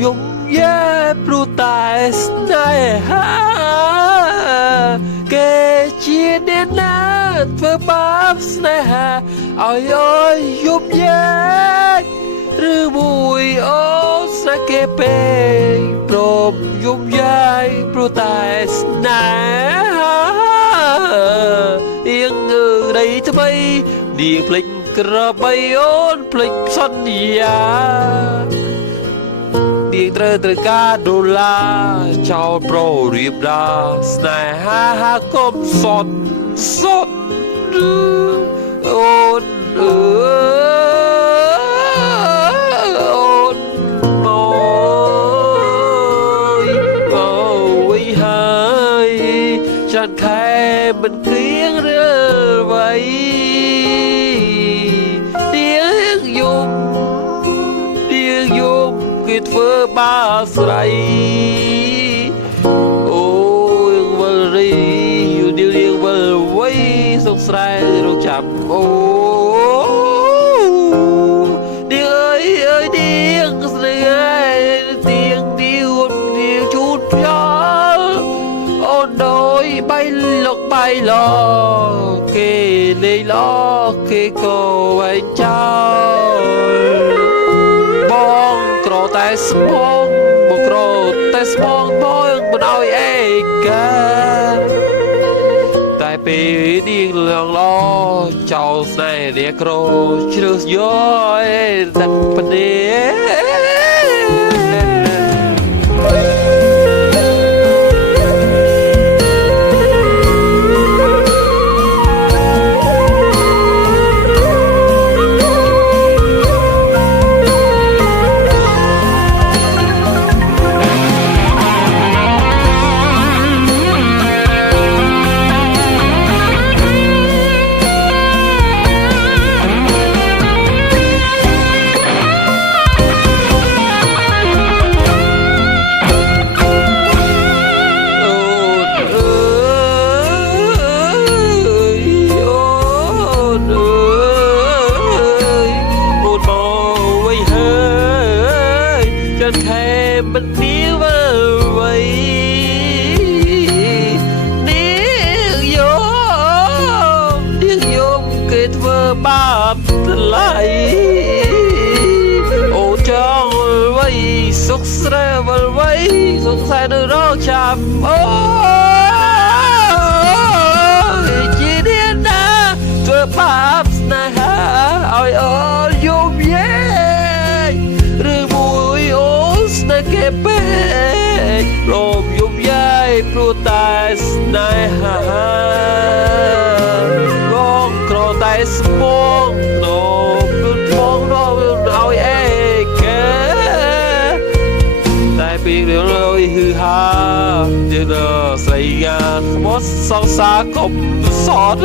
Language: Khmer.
យំយេព្រោះតែស្នេហាគេជាអ្នកណាធ្វើបាបស្នេហាឲ្យយំយេឬមួយអូនស្នេហ៍គេពេកព្រមយំយាយព្រោះតែស្នេហានាងដីថ្មីនាងភ្លេចក្របីអូនភ្លេចសន្យានាងត្រូវការដុល្លារចោលប្ររៀបដាស្នេហាកុំសត់អូនអូនមកហើយចាន់ខែមិនគ្រៀងរើໄວនាងយំគេធ្វើបាស្រ័យអូយវល់រីយូឌីរៀងវល់វៃសុខស្រែរកចាំអូនាងអើយនាងស្នេហ៍ទៀងជូតផ្យាល់អូនដោយបៃលុកបៃឡគេលេងឡគេក៏វែងចោលបងក្រតែស្មងមកក្រតែស្មងបងមិនឲ្យអេកាតែពេលនាងលងឡចោលស្នេហ៍នាក្រជ្រើសយកតែប៉ុណ្ណេខែមិនមានវល់វៃនាងយំគេធ្វើបាបថ្លៃអូចង់វល់វៃសុខស្រែវល់វៃសុខសែនរកចាំអូជាអ្នកណាធ្វើបាបស្នេហាឲ្យអូនយំយេគេពេកព្រមយំយាយព្រោះតែស្នេហាបងក្រតែស្មងនោមបងនោមឲ្យអេគេតែពីរឿងលុយហឺហាទៅស្រីងាខ្មត់សងសាកុំសត